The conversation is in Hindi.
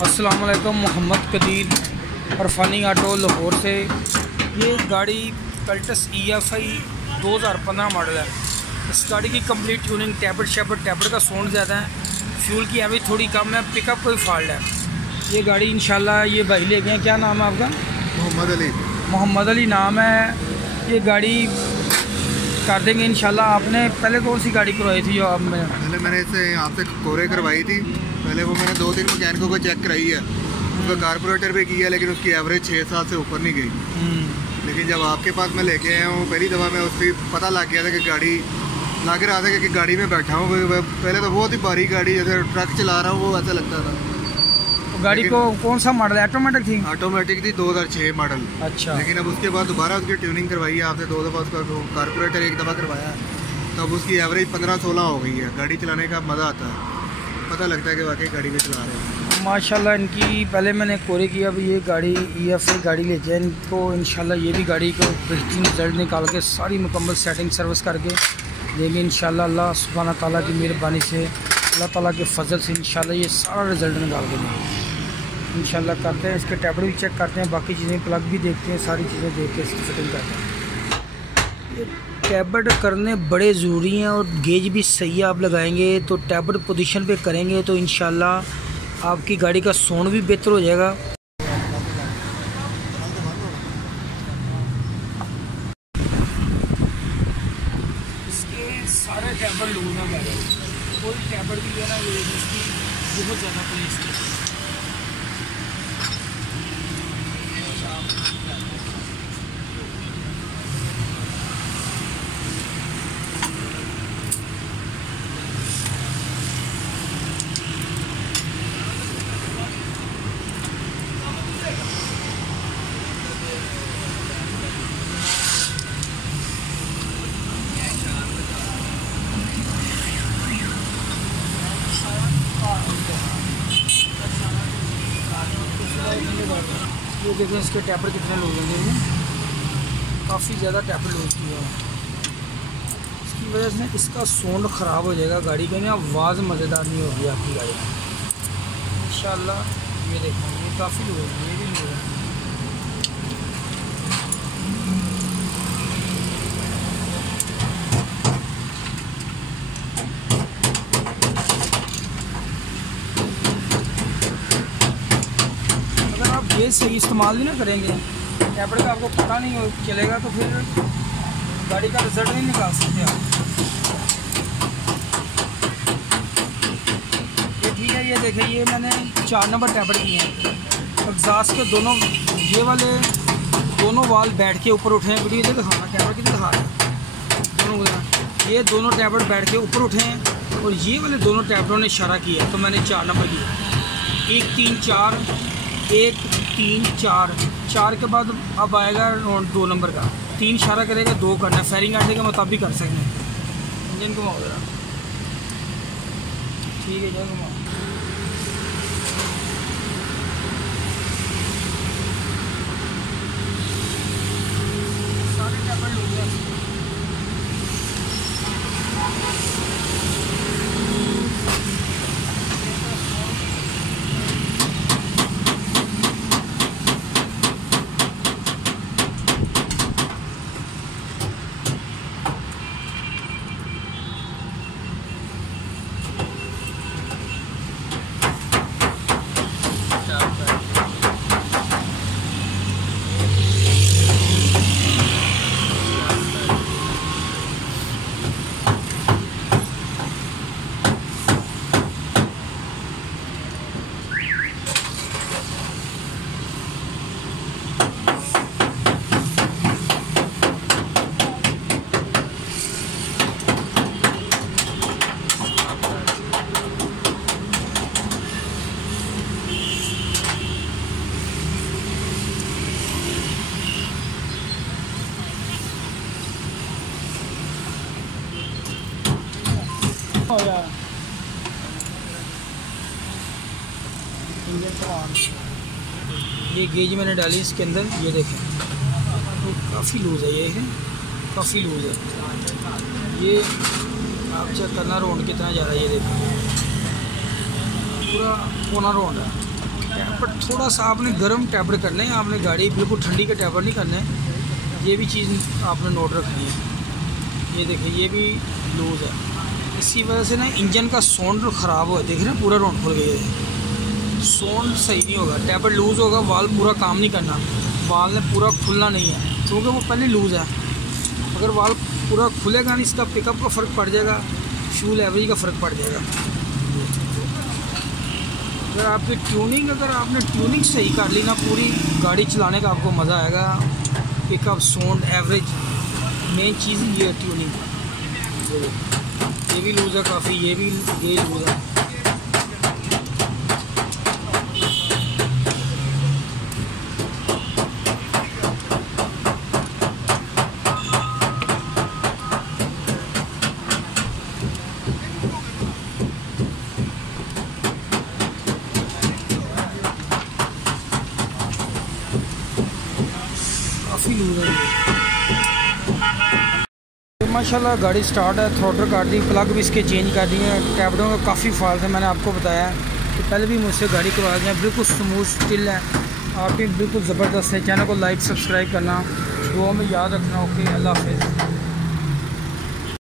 अस्सलाम वालेकुम। मोहम्मद कदीर अरफानी ऑटो लाहौर से। ये गाड़ी कल्टस EFI 2015 मॉडल है। इस गाड़ी की कंप्लीट ट्यूनिंग, टैबलेट का साउंड ज़्यादा है, फ्यूल की एवरेज थोड़ी कम है, पिकअप कोई फॉल्ट है। ये गाड़ी इंशाल्लाह ये भाई ले गए। क्या नाम है आपका? मोहम्मद अली। मोहम्मद अली नाम है। ये गाड़ी कर देंगे इंशाल्लाह। आपने पहले कौन सी गाड़ी करवाई थी जो आप में? पहले मैंने इससे यहाँ से कोरे करवाई थी। पहले वो मैंने 2-3 मैकेनिकों को चेक कराई है, उसका कारपोरेटर भी किया, लेकिन उसकी एवरेज 6-7 से ऊपर नहीं गई। लेकिन जब आपके पास मैं लेके आया हूँ, पहली दफ़ा में उसकी पता लग गया था कि गाड़ी लग रहा था कि गाड़ी में बैठा हूँ। पहले तो बहुत ही भारी गाड़ी, जैसे ट्रक चला रहा हूँ वो ऐसा लगता था। गाड़ी को कौन सा मॉडल है? ऑटोमेटिक थी? ऑटोमेटिक थी, 2006 मॉडल। अच्छा। लेकिन अब उसके बाद दोबारा उसकी ट्यूनिंग करवाई है आपने 2 दफ़ा, उसका कारपोरेटर 1 दफ़ा करवाया, तो अब उसकी एवरेज 15-16 हो गई है। गाड़ी चलाने का मज़ा आता है, पता लगता है कि वाकई गाड़ी में चला रहे हैं। माशाल्लाह इनकी पहले मैंने कोरे किया। अब ये गाड़ी EFI गाड़ी ले जाए इनको, इंशाल्लाह ये भी गाड़ी को बेहतरीन रिजल्ट निकाल के सारी मुकम्मल सेटिंग सर्विस करके देंगे इंशाल्लाह। अल्लाह सुब्हाना ताला की मेहरबानी से, अल्लाह ताला के फजल से इंशाल्लाह ये सारा रिज़ल्ट निकाल के देंगे इंशाल्लाह। करते हैं इसके टैबलेट भी चेक करते हैं, बाकी चीज़ें प्लग भी देखते हैं, सारी चीज़ें देख के इसकी फिटिंग करते हैं। ये टैबलेट करने बड़े ज़रूरी हैं और गेज भी सही आप लगाएंगे तो टैबलेट पोजीशन पे करेंगे तो इंशाल्लाह आपकी गाड़ी का साउंड भी बेहतर हो जाएगा। इसके सारे टैबलेट लूज हैं, कोई टैबलेट भी है ना ये इसकी बहुत ज़्यादा प्लेस है। ये देखें इसके टैपर कितने लूज होंगे, काफ़ी ज़्यादा टैपर लूज किया है। इसकी वजह से इसका साउंड ख़राब हो जाएगा, गाड़ी का ना आवाज़ मज़ेदार नहीं होगी आपकी गाड़ी में इंशाल्लाह। ये देखें ये काफ़ी लूज है, ये भी लूज है। ये सही इस्तेमाल भी ना करेंगे टैबलेट का, आपको पता नहीं चलेगा तो फिर गाड़ी का रिजल्ट नहीं निकाल सकते आप। ये ठीक है। ये देखें ये मैंने 4 नंबर टैबलेट किए हैं। एग्जास्ट के दोनों ये वाले दोनों वाल बैठ के ऊपर उठे हैं। वीडियो से दिखाना, टैबलेट की दिखा रहा है दोनों। ये दोनों टैबलेट बैठ के ऊपर उठे हैं और ये वाले दोनों टैबलेटों ने इशारा किया तो मैंने 4 नंबर किया। 1 3 4 1 3 4 4 के बाद अब आएगा 2 नंबर का। 3 इशारा करेगा, 2 करना, फेरिंग आटे के मुताबिक कर सकते हैं। इंजन घुमाओ जरा, ठीक है, जरा घुमाओ। सारे टैबलेट लोग ये गेज मैंने डाली इसके अंदर। ये देखें तो काफ़ी लूज़ है, ये है काफ़ी लूज़ है। ये आप चेक करना, राउंड कितना जा रहा है। ये देखें पूरा कोना राउंड है। टैपर थोड़ा सा आपने गर्म टैपर करना है, आपने गाड़ी बिल्कुल ठंडी का टैपर नहीं करना है। ये भी चीज़ आपने नोट रखनी है। ये देखिए ये भी लूज़ है, इसी वजह से ना इंजन का साउंड ख़राब हुआ, देख रहे हैं पूरा रोड खुल गया है, साउंड सही नहीं होगा। टैपर लूज़ होगा, वाल पूरा काम नहीं करना, वाल ने पूरा खुलना नहीं है क्योंकि वो पहले लूज़ है। अगर वाल पूरा खुलेगा नहीं, इसका पिकअप का फ़र्क पड़ जाएगा, फ्यूल एवरेज का फ़र्क पड़ जाएगा। अगर आपकी ट्यूनिंग, अगर आपने ट्यूनिंग सही कर ली ना, पूरी गाड़ी चलाने का आपको मज़ा आएगा। पिकअप, साउंड, एवरेज, मेन चीज़ ये है ट्यूनिंग। ये भी लूज़ है काफ़ी, ये लूज़ है। काफ़ी लूज़ है ये। माशाल्लाह गाड़ी स्टार्ट है, थ्रोटल काट दी, प्लग भी इसके चेंज कर दिए हैं। कैबडों का काफ़ी फॉल्ट है, मैंने आपको बताया कि पहले भी मुझसे गाड़ी करवा दी है, बिल्कुल स्मूथ स्टिल है। आप भी बिल्कुल ज़बरदस्त है। चैनल को लाइक सब्सक्राइब करना, दुआ में याद रखना। ओके, अल्लाह हाफ़िज़।